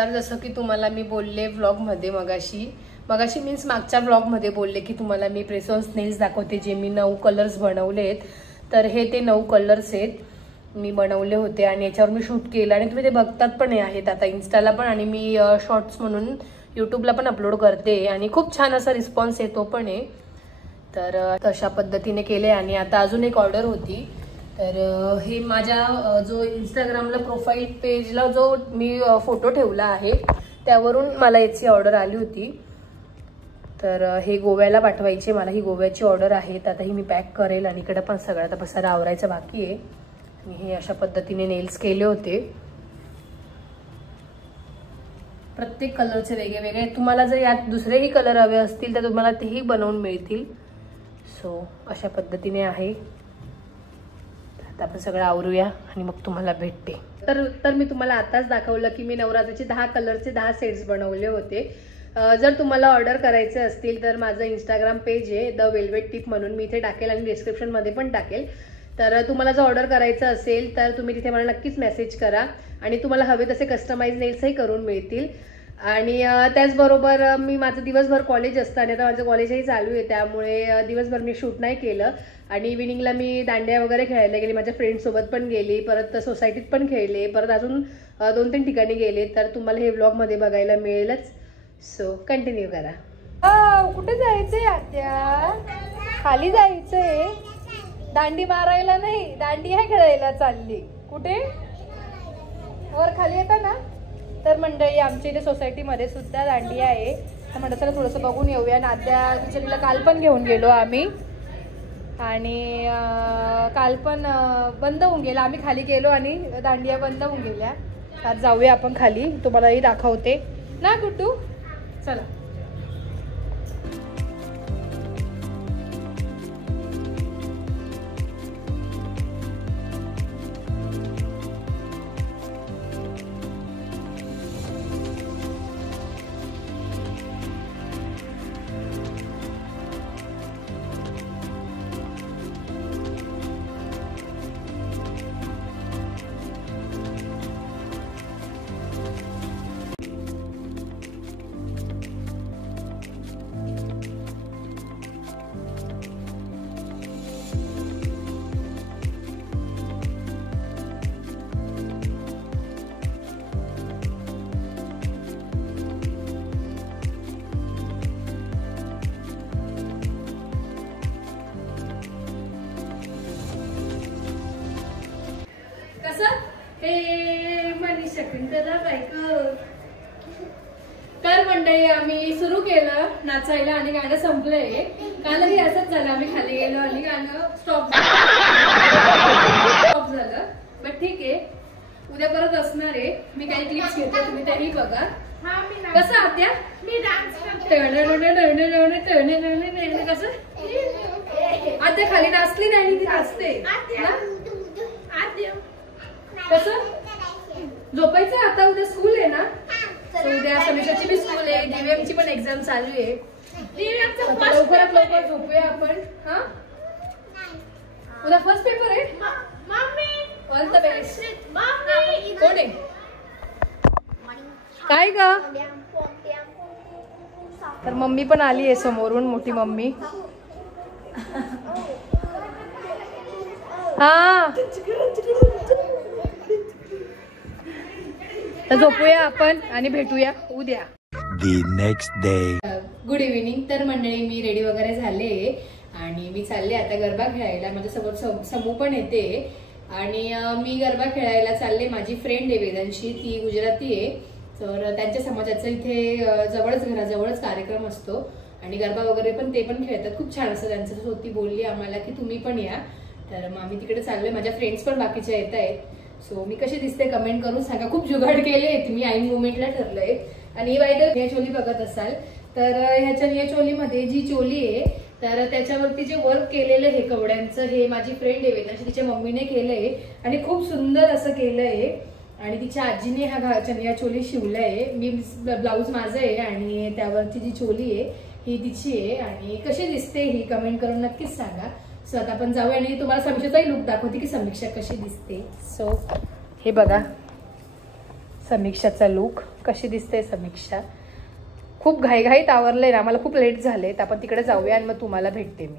तर जसं की तुम्हाला मी बोलले व्लॉगमध्ये मगाशी मीन्स मागच्या व्लॉगमध्ये बोलले की तुम्हाला मी प्रेस ऑन स्नेल्स दाखवते जे मी 9 कलर्स बनवलेत. तर हे ते 9 कलर्स आहेत मी बनवले होते आणि याच्यावर मी शूट केलं आणि तुम्ही ते बघतात पण आहेत आता इन्स्टाला पण आणि मी शॉर्ट्स म्हणून यूट्यूबला पण अपलोड करते आणि खूप छान असा रिस्पॉन्स येतो पण आहे. तर तशा पद्धतीने केले आणि आता अजून एक ऑर्डर होती. तर हे माझ्या जो इंस्टाग्रामला प्रोफाईल पेजला जो मी फोटो ठेवला आहे त्यावरून मला याची ऑर्डर आली होती. तर हे गोव्याला पाठवायचे मला, ही गोव्याची ऑर्डर आहे. तर आता ही मी पॅक करेल आणि इकडे पण सगळं आता पसारा आवरायचा बाकी आहे. मी हे अशा पद्धतीने नेल्स केले होते. प्रत्येक कलरचे वेगळे तुम्हाला जर यात दुसरेही कलर हवे असतील तर तुम्हाला तेही बनवून मिळतील. सो अशा पद्धतीने आहे. आता आपण सगळं आवरूया आणि मग तुम्हाला भेटते. तर मी तुम्हाला आताच दाखवलं की मी नवरात्रीचे 10 कलरचे 10 सेट्स बनवले होते. जर तुम्हाला ऑर्डर करायचे असतील तर माझं इंस्टाग्राम पेज आहे द वेल्वेट टिप म्हणून, मी इथे टाकेल आणि डिस्क्रिप्शनमध्ये पण टाकेल. तर तुम्हाला जर ऑर्डर करायचं असेल तर तुम्ही तिथे मला नक्कीच मेसेज करा आणि तुम्हाला हवे तसे कस्टमाइज नेल्सही करून मिळतील. आणि त्याचबरोबर मी माझं दिवसभर कॉलेज असतं आणि आता माझं कॉलेजही चालू आहे त्यामुळे दिवसभर मी शूट नाही केलं. आणि इव्हिनिंगला मी दांड्या वगैरे खेळायला गेली, माझ्या फ्रेंड्ससोबत पण गेली, परत सोसायटीत पण खेळले, परत अजून 2-3 ठिकाणी गेले. तर तुम्हाला हे व्लॉगमध्ये बघायला मिळेलच. सो कंटिन्यू करा. कुठे जायचंय आत्या? खाली जायचंय, दांडी मारायला नाही, दांडी आहे खेळायला चालली. कुठे? वर खाली येता ना. तर मंडळी आमच्या इथे सोसायटीमध्ये सुद्धा दांडी आहे. तर म्हणलं चला थोडंसं बघून येऊया. नात्या किचनला काल पण घेऊन गेलो आम्ही आणि काल पण बंद होऊन गेला. आम्ही खाली गेलो आणि दांडिया बंद होऊन गेल्या. आज जाऊया आपण खाली, तुम्हालाही दाखवते ना गुड्डू. चला. तर मंडळी आम्ही सुरू केलं नाचायला आणि गाणं संपलंय. कालही असंच झालं, आम्ही खाली गेलो आणि गाणं स्टॉप झालं. बट ठीक आहे, उद्या परत असणार आहे. मी काही क्लिप्स घेते, तुम्ही त्याही बघा. कसं आत्या कसं आत्या खाली नाचली नाही, ती नाचते कसं. झोपायचं आता, उद्या स्कूल आहे ना. उद्या समीक्षाची भी स्कूल आहे, डीव्हीएमची पण एक्झाम चालू आहे. लवकरात लवकर झोपूया आपण. हा उद्या फर्स्ट पेपर आहे. All the best. कोण आहे काय ग? तर मम्मी पण आली आहे समोरून, मोठी मम्मी. हा तर झोपूया आपण आणि भेटूया उद्या. Next day. Good evening. तर मंडळी मी रेडी वगैरे झाले आणि मी चालले आता गरबा खेळायला. माझ्यासोबत समू पण येते आणि मी गरबा खेळायला चालले. माझी फ्रेंड आहे वेदांशी, ती गुजराती आहे. तर त्यांच्या समाजाचा इथे जवळच घराजवळच कार्यक्रम असतो आणि गरबा वगैरे पण ते पण खेळतात. खूप छान असतं त्यांचं. सो ती बोलली आम्हाला की तुम्ही पण या. तर मग आम्ही तिकडे चाललोय. माझ्या फ्रेंड्स पण बाकीच्या येत आहेत. सो मी कशी दिसते कमेंट करून सांगा. खूप जुगाड केले मी, ऐन मुवमेंटला ठरलंय. आणि ही चोली बघत असाल तर ह्याच्या चोलीमध्ये जी चोली आहे तर त्याच्यावरती जे वर्क केलेलं आहे कवड्यांचं, हे माझी फ्रेंड आहे वेदांशी, तिच्या मम्मीने केलंय आणि खूप सुंदर असं केलंय. आणि तिच्या आजीने हा चनिया चोली शिवलाय. मी ब्लाऊज माझं आहे आणि त्यावरची जी चोली आहे ही तिची आहे. आणि कशी दिसते ही कमेंट करून नक्कीच सांगा. सो आता आपण जाऊया आणि तुम्हाला समीक्षाचाही लुक दाखवते की समीक्षा कशी दिसते. सो हे बघा समीक्षाचा लुक. कशी दिसते समीक्षा? खूप घाईघाईत आवरलंय ना, मला खूप लेट झाले. तर आपण तिकडे जाऊया आणि मग तुम्हाला भेटते मी.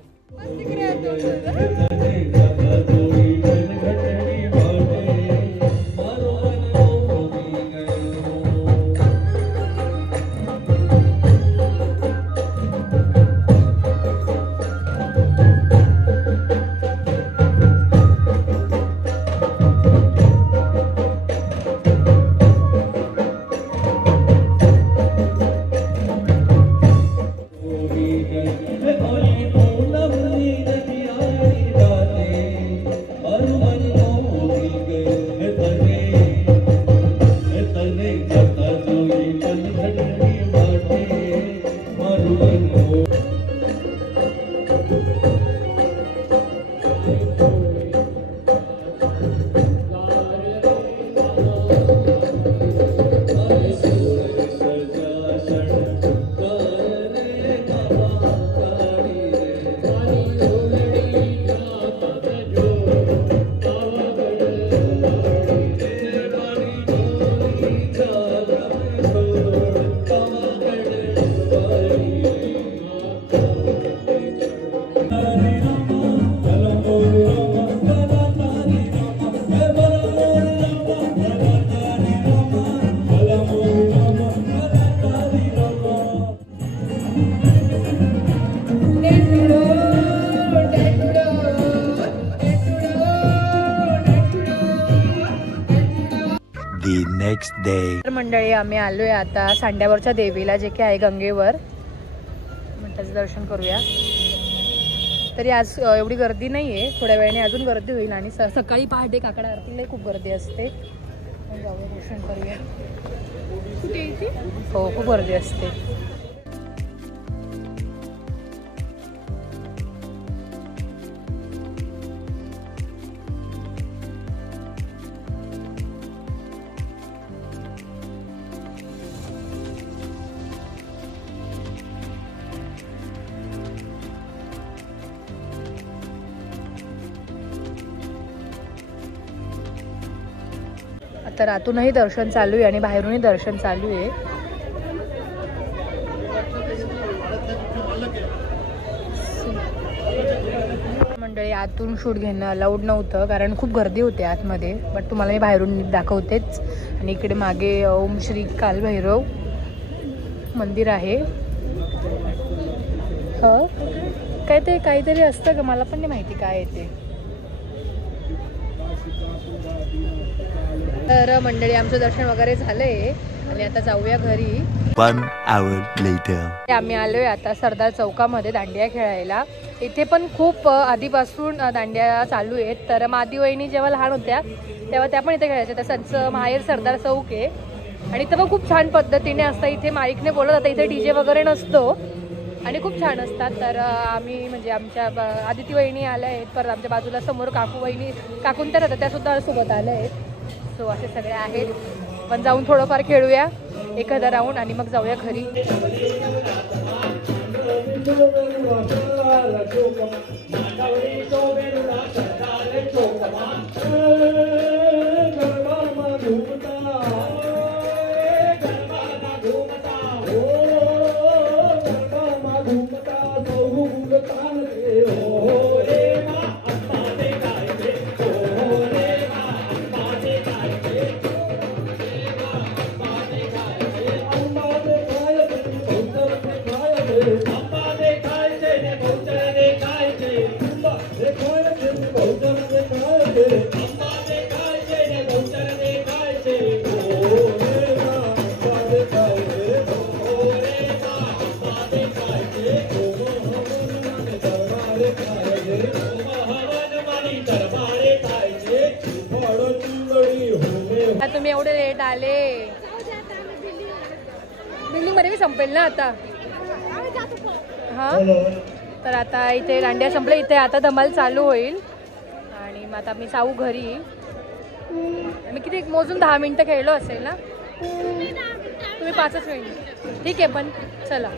Next day. मंडळी आम्ही आलोय आता सांड्यावरच्या देवीला, जे की आहे गंगेवर. त्याचं दर्शन करूया. तरी आज एवढी गर्दी नाहीये, थोड्या वेळाने अजून गर्दी होईल. आणि सकाळी पहाटे काकडा आरतीला खूप गर्दी असते. जाऊया दर्शन करूया. हो, खूप गर्दी असते. तर आतूनही दर्शन चालू आहे आणि बाहेरूनही दर्शन चालू आहे. मंडळी आतून शूट घेणं अलाउड नव्हतं कारण खूप गर्दी होते आतमध्ये. बट तुम्हाला मी बाहेरून दाखवतेच. आणि इकडे मागे ओम श्री कालभैरव मंदिर आहे. हो काय ते काहीतरी असतं का, मला पण नाही माहिती काय आहे ते. तर मंडळी आमचं दर्शन वगैरे झालंय आणि आता जाऊया घरी. 1 hour later. आम्ही आलोय आता सरदार चौकामध्ये दांडिया खेळायला. इथे पण खूप आधीपासून दांडिया चालू आहेत. तर मादी वहिनी जेव्हा लहान होत्या तेव्हा त्या पण इथे खेळायच्या. तर त्यांचं माहेर सरदार चौक आहे आणि तेव्हा खूप छान पद्धतीने असतं. इथे माईकने बोलत होता, इथे DJ वगैरे नसतो आणि खूप छान असतात. तर आम्ही म्हणजे आमच्या आदिती वहिनी आल्या आहेत. परत आमच्या बाजूला समोर काकू वहिनी काकून तर त्यासुद्धा सोबत आल्या आहेत. सो असे सगळे आहेत. पण जाऊन थोडंफार खेळूया एखादा राऊंड आणि मग जाऊया घरी. तुम्ही एवढे लेट आले, बिल्डिंग मध्ये संपेल ना आता. हा तर आता इथे दांडिया संपले, इथे आता धमाल चालू होईल आणि मग आता मी जाऊ घरी. मी किती मोजून 10 मिनिटं खेळलो असेल ना. तुम्ही 5च मिनिट ठीक आहे. पण चला.